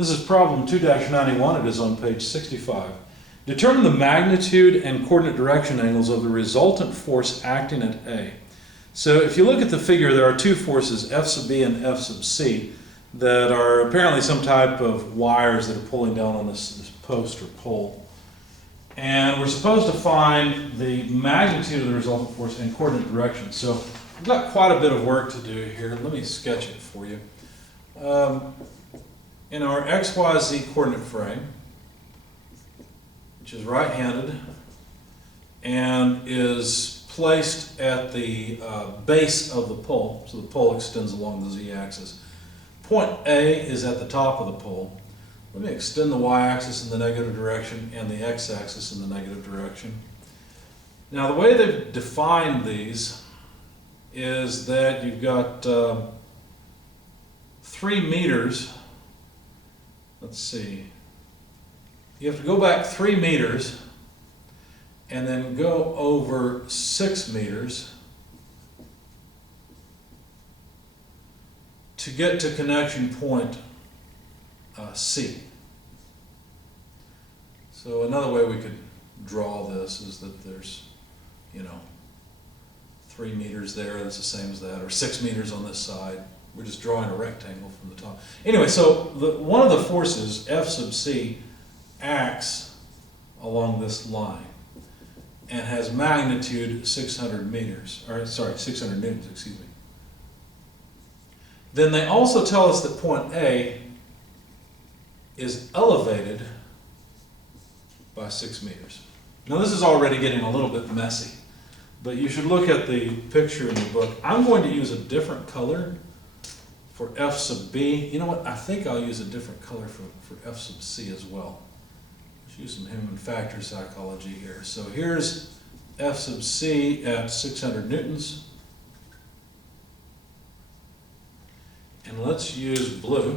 This is problem 2-91. It is on page 65. Determine the magnitude and coordinate direction angles of the resultant force acting at A. So if you look at the figure, there are two forces, F sub B and F sub C, that are apparently some type of wires that are pulling down on this post or pole. And we're supposed to find the magnitude of the resultant force and coordinate direction. So we've got quite a bit of work to do here. Let me sketch it for you. In our XYZ coordinate frame, which is right-handed and is placed at the base of the pole, so the pole extends along the z-axis. Point A is at the top of the pole. Let me extend the y-axis in the negative direction and the x-axis in the negative direction. Now the way they've defined these is that you've got 3 meters. Let's see. You have to go back 3 meters and then go over 6 meters to get to connection point C. So another way we could draw this is that there's, 3 meters there, that's the same as that, or 6 meters on this side. We're just drawing a rectangle from the top. Anyway, so one of the forces, F sub C, acts along this line and has magnitude 600 meters, or sorry, 600 newtons, excuse me. Then they also tell us that point A is elevated by 6 meters. Now this is already getting a little bit messy, but you should look at the picture in the book. I'm going to use a different color for F sub B. You know what, I think I'll use a different color for F sub C as well. Let's use some human factor psychology here. So here's F sub C at 600 newtons. And let's use blue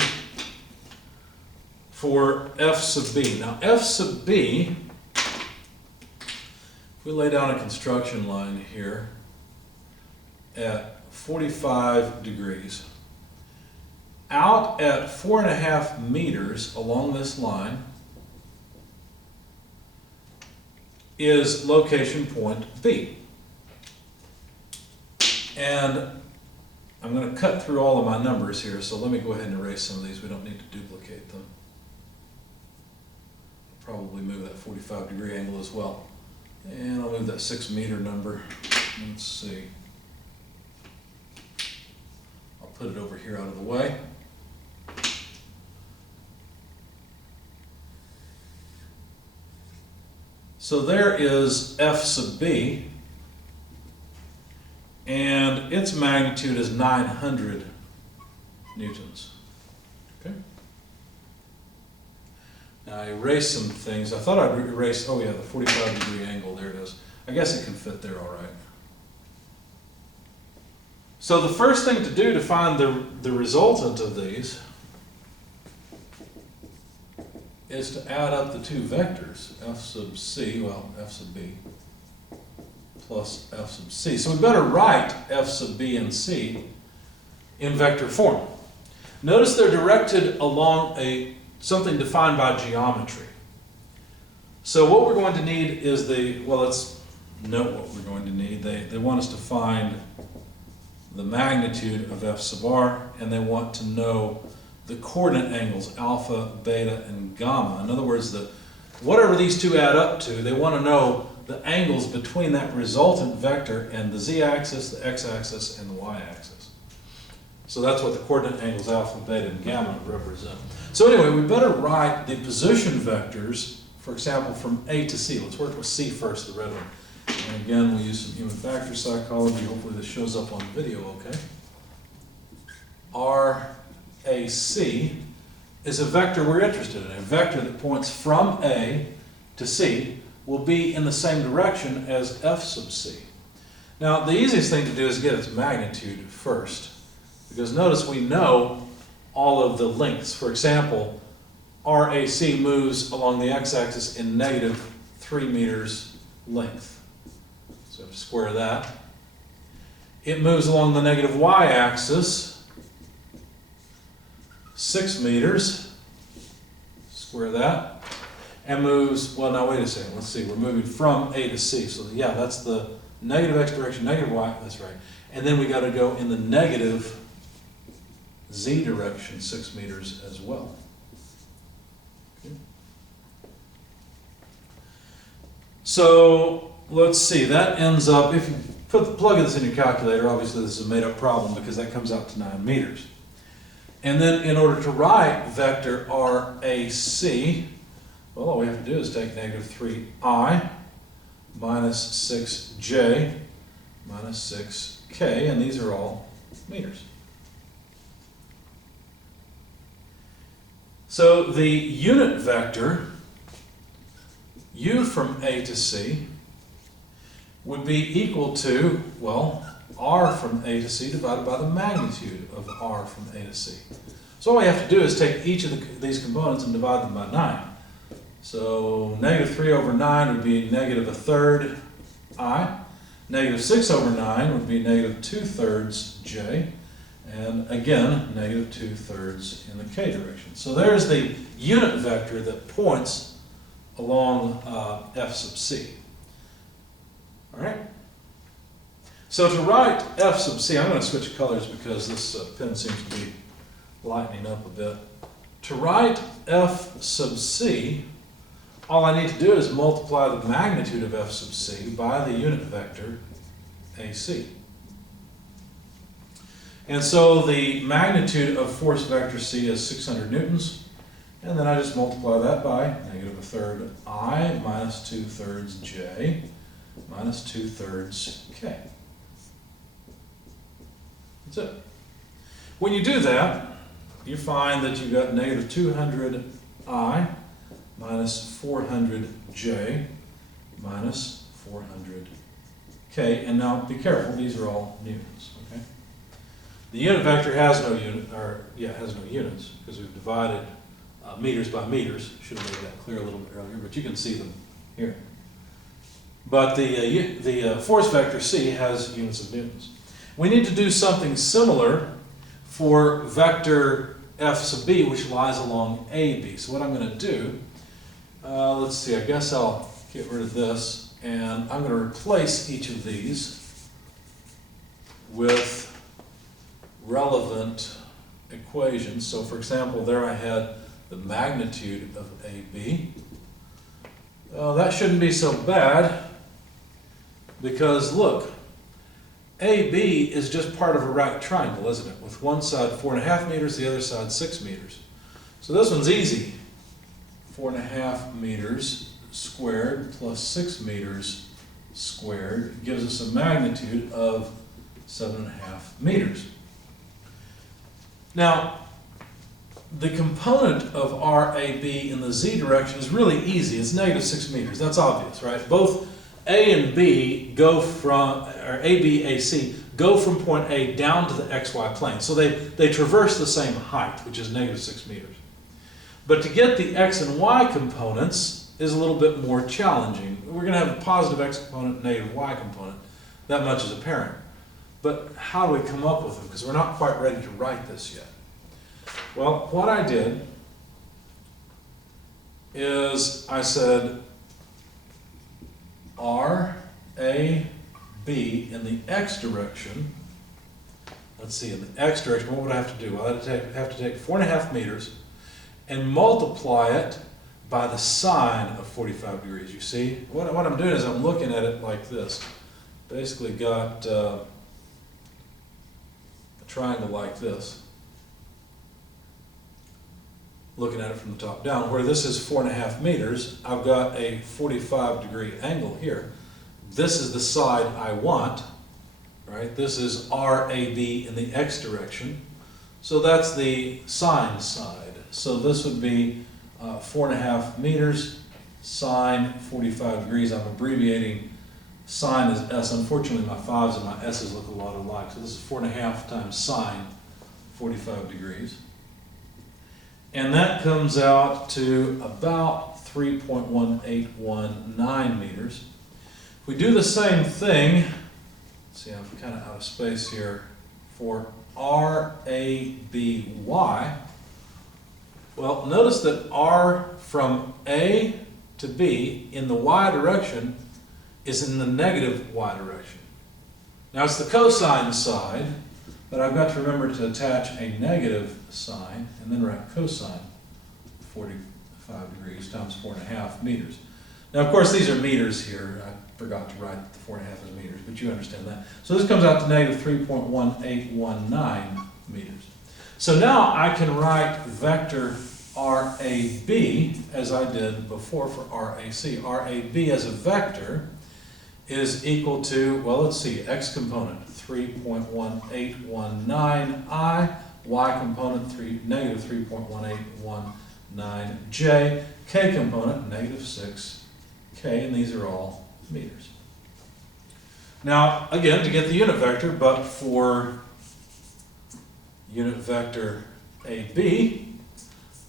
for F sub B. Now F sub B, if we lay down a construction line here at 45 degrees, out at 4.5 meters along this line is location point B. And I'm going to cut through all of my numbers here, so let me go ahead and erase some of these. We don't need to duplicate them. I'll probably move that 45-degree angle as well. And I'll move that 6 meter number. Let's see. I'll put it over here out of the way. So there is F sub B, and its magnitude is 900 newtons. Okay. Now I erased some things. I thought I'd erase, oh yeah, the 45-degree angle, there it is. I guess it can fit there all right. So the first thing to do to find the resultant of these is to add up the two vectors, F sub C, well, F sub B, plus F sub C. So we better write F sub B and C in vector form. Notice they're directed along something defined by geometry. So what we're going to need is let's note what we're going to need. They want us to find the magnitude of F sub R, and they want to know the coordinate angles, alpha, beta, and gamma. In other words, whatever these two add up to, they want to know the angles between that resultant vector and the z-axis, the x-axis, and the y-axis. So that's what the coordinate angles alpha, beta, and gamma represent. So anyway, we better write the position vectors, for example, from A to C. Let's work with C first, the red one. And again, we'll use some human factor psychology. Hopefully this shows up on video okay. RAC is a vector we're interested in. A vector that points from A to C will be in the same direction as F sub C. Now, the easiest thing to do is get its magnitude first, because notice we know all of the lengths. For example, RAC moves along the x-axis in -3 meters length. So I have to square that. It moves along the negative y-axis 6 meters. square that, and moves, well, now wait a second, let's see, we're moving from A to C, so yeah, that's the negative x direction, negative y, that's right. And then we got to go in the negative z direction 6 meters as well. Okay. So let's see, that ends up, if you plug this in your calculator, obviously this is a made up problem because that comes out to 9 meters. And then in order to write vector RAC, well, all we have to do is take negative 3I minus 6J minus 6K, and these are all meters. So the unit vector, U from A to C, would be equal to, well, R from A to C divided by the magnitude of R from A to C. So all we have to do is take each of these components and divide them by 9. So negative 3 over 9 would be negative 1/3 I. Negative 6 over 9 would be negative 2/3 J. And again, negative 2/3 in the K direction. So there's the unit vector that points along F sub C. All right? So to write F sub C, I'm going to switch colors because this pen seems to be lightening up a bit. To write F sub C, all I need to do is multiply the magnitude of F sub C by the unit vector AC. And so the magnitude of force vector C is 600 newtons, and then I just multiply that by negative 1/3 I minus 2/3 J minus 2/3 K. That's it. When you do that, you find that you've got negative 200 I minus 400 J minus 400 K. And now be careful, these are all newtons. Okay? The unit vector has no units because we've divided meters by meters. Should have made that clear a little bit earlier, but you can see them here. But the force vector C has units of newtons. We need to do something similar for vector F sub B, which lies along AB. So what I'm going to do, let's see, I guess I'll get rid of this, and I'm going to replace each of these with relevant equations. So for example, there I had the magnitude of AB. That shouldn't be so bad because look, AB is just part of a right triangle, isn't it? With one side 4.5 meters, the other side 6 meters. So this one's easy. 4.5 meters squared plus 6 meters squared gives us a magnitude of 7.5 meters. Now, the component of RAB in the z direction is really easy. It's negative 6 meters. That's obvious, right? Both A and B go from, or AB, AC, go from point A down to the XY plane. So they traverse the same height, which is negative 6 meters. But to get the X and Y components is a little bit more challenging. We're going to have a positive X component, negative Y component. That much is apparent. But how do we come up with them? Because we're not quite ready to write this yet. Well, what I did is I said R, A, B in the X direction. Let's see, in the X direction, what would I have to do? Well, I'd have to take 4.5 meters and multiply it by the sine of 45 degrees. You see? What I'm doing is I'm looking at it like this. Basically got a triangle like this. Looking at it from the top down, where this is 4.5 meters, I've got a 45-degree angle here. This is the side I want, right? This is RAB in the X direction. So that's the sine side. So this would be 4.5 meters, sine 45 degrees. I'm abbreviating sine as S. Unfortunately, my 5's and my S's look a lot alike. So this is 4.5 times sine 45 degrees. And that comes out to about 3.1819 meters. If we do the same thing, let's see, I'm kind of out of space here, for RABY, Well, notice that r from A to B in the y direction is in the negative y direction. Now it's the cosine side, but I've got to remember to attach a negative sign and then write cosine 45 degrees times 4.5 meters. Now, of course, these are meters here. I forgot to write the 4.5 as meters, but you understand that. So this comes out to negative 3.1819 meters. So now I can write vector RAB as I did before for RAC. RAB as a vector is equal to, well, let's see, x component 3.1819i, y component negative 3.1819j, k component negative 6k, and these are all meters. Now, again, to get the unit vector, but for unit vector AB,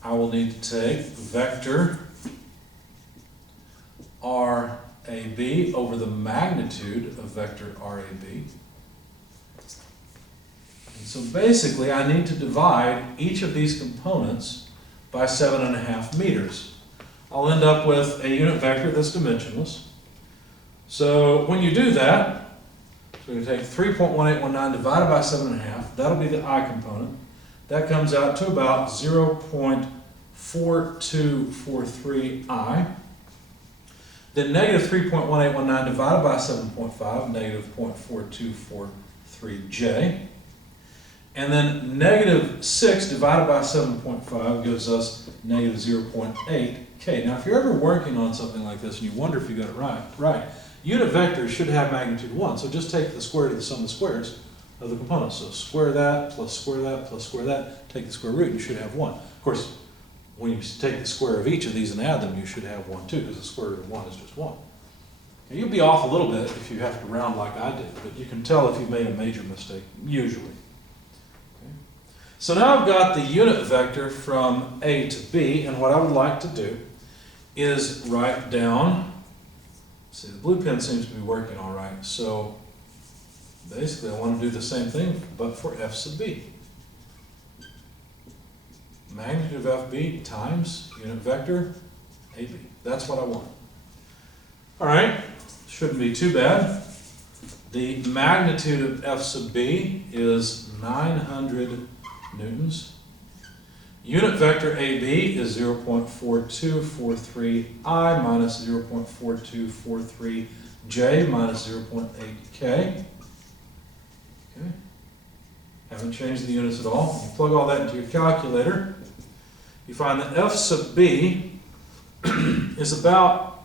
I will need to take vector RAB over the magnitude of vector RAB. And so basically, I need to divide each of these components by 7.5 meters. I'll end up with a unit vector that's dimensionless. So when you do that, so you take 3.1819 divided by 7.5, that'll be the I component. That comes out to about 0.4243i. Then negative 3.1819 divided by 7.5, negative 0.4243j. And then negative 6 divided by 7.5 gives us negative 0.8k. Now, if you're ever working on something like this and you wonder if you got it right, unit vectors should have magnitude 1. So just take the square root of the sum of the squares of the components. So square that, plus square that, plus square that, take the square root, you should have 1. Of course, when you take the square of each of these and add them, you should have 1 too, because the square root of 1 is just 1. Now, you'll be off a little bit if you have to round like I did, but you can tell if you've made a major mistake, usually. Okay. So now I've got the unit vector from A to B, and what I would like to do is write down, see, the blue pen seems to be working all right, so basically I want to do the same thing, but for f sub b. Magnitude of FB times unit vector AB. That's what I want. All right, shouldn't be too bad. The magnitude of f sub b is 900 newtons. Unit vector AB is 0.4243i minus 0.4243j minus 0.8k. Okay. Haven't changed the units at all. You plug all that into your calculator. You find that f sub b is about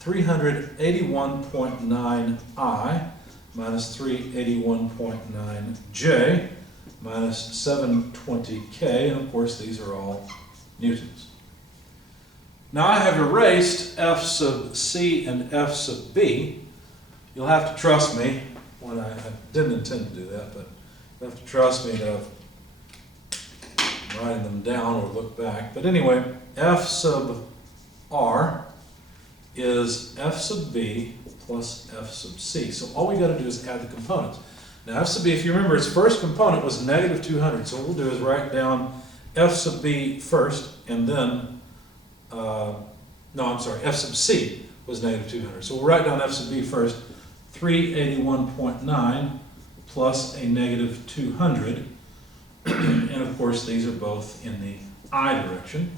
381.9i minus 381.9j minus 720k, and of course these are all newtons. Now I have erased f sub c and f sub b. You'll have to trust me when I didn't intend to do that, but you have to trust me that I'm writing them down or look back. But anyway, f sub r is f sub b plus f sub c. So all we got to do is add the components. Now f sub b, if you remember, its first component was negative 200. So what we'll do is write down f sub b first, and then, f sub c was negative 200. So we'll write down f sub b first, 381.9 plus a negative 200. And of course, these are both in the I direction.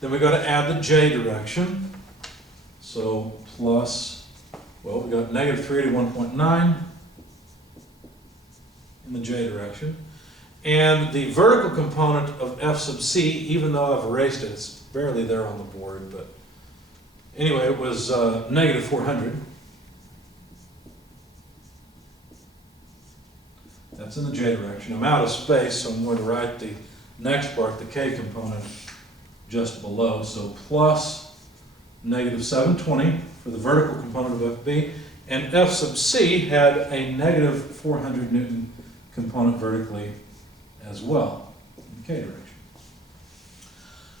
Then we got to add the j direction. So plus, well, we got negative 381.9 in the j direction. And the vertical component of f sub c, even though I've erased it, it's barely there on the board, but anyway, it was negative 400. That's in the j direction. I'm out of space, so I'm going to write the next part, the k component, just below. So plus negative 720 for the vertical component of FB, and f sub c had a negative 400 Newton component vertically as well, in the k direction.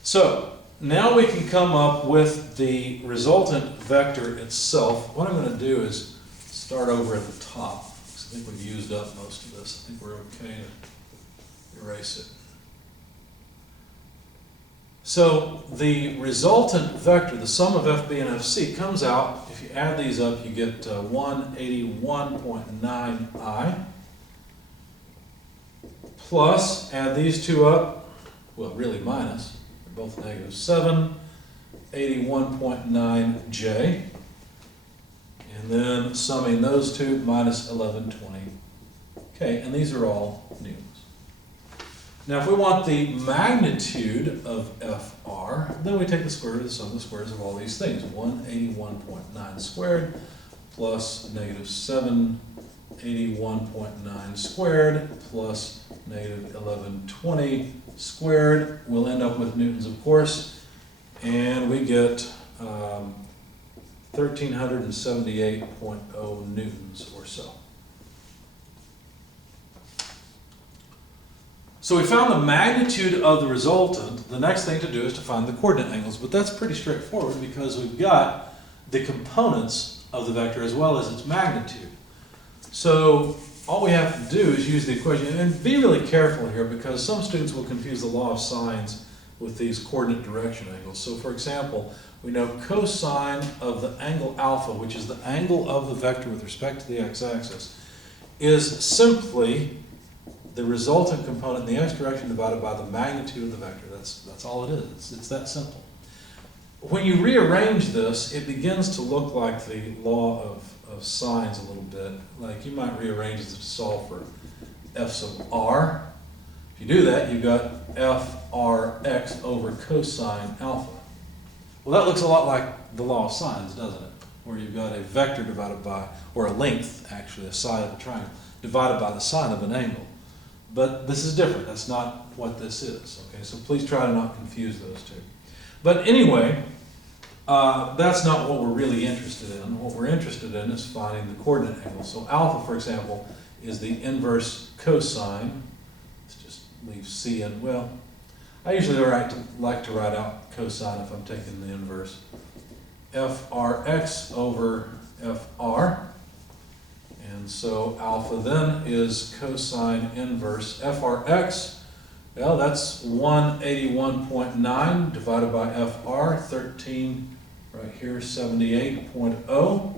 So now we can come up with the resultant vector itself. What I'm going to do is start over at the top. I think we've used up most of this. I think we're okay to erase it. So the resultant vector, the sum of FB and FC, comes out, if you add these up, you get 181.9i, plus, add these two up, well, really minus, they're both negative, 781.9j, and then summing those two, minus 1120. Okay, and these are all newtons. Now, if we want the magnitude of FR, then we take the square root of the sum of the squares of all these things. 181.9 squared plus negative 781.9 squared plus negative 1120 squared. We'll end up with newtons, of course, and we get 1378.0 newtons or so. So we found the magnitude of the resultant. The next thing to do is to find the coordinate angles, but that's pretty straightforward because we've got the components of the vector as well as its magnitude. So all we have to do is use the equation, and be really careful here because some students will confuse the law of sines with these coordinate direction angles. So for example, we know cosine of the angle alpha, which is the angle of the vector with respect to the x-axis, is simply the resultant component in the x direction divided by the magnitude of the vector. That's all it is. It's that simple. When you rearrange this, it begins to look like the law of sines a little bit. Like you might rearrange this to solve for f sub r. If you do that, you've got frx over cosine alpha. Well, that looks a lot like the law of sines, doesn't it? Where you've got a vector divided by, or a length, actually, a side of a triangle, divided by the sine of an angle. But this is different. That's not what this is. Okay, so please try to not confuse those two. But anyway, that's not what we're really interested in. What we're interested in is finding the coordinate angle. So alpha, for example, is the inverse cosine. Let's just leave c in. Well, I usually like to write out cosine if I'm taking the inverse. frx over fr. And so alpha then is cosine inverse frx. Well, that's 181.9 divided by fr, 13 right here, 78.0.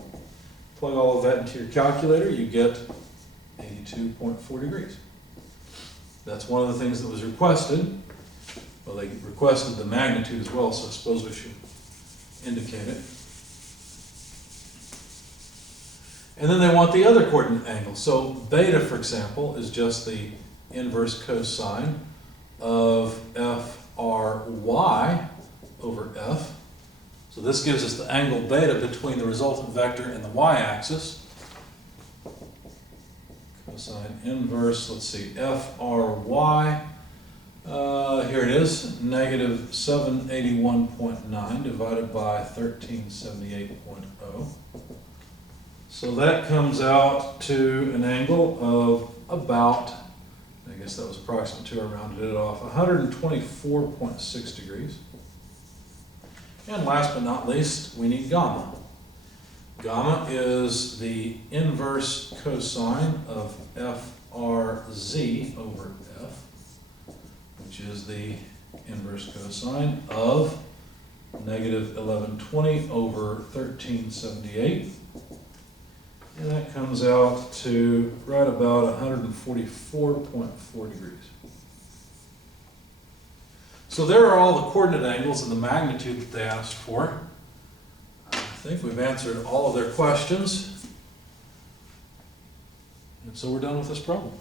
Plug all of that into your calculator, you get 82.4 degrees. That's one of the things that was requested. Well, they requested the magnitude as well, so I suppose we should indicate it. And then they want the other coordinate angle. So beta, for example, is just the inverse cosine of fry over f. So this gives us the angle beta between the resultant vector and the y-axis. Cosine inverse, let's see, fry. Here it is, negative 781.9 divided by 1378.0. So that comes out to an angle of about, I guess that was approximate to, I rounded it off, 124.6 degrees. And last but not least, we need gamma. Gamma is the inverse cosine of frz over f, which is the inverse cosine of negative 1120 over 1378. And that comes out to right about 144.4 degrees. So there are all the coordinate angles and the magnitude that they asked for. I think we've answered all of their questions. And so we're done with this problem.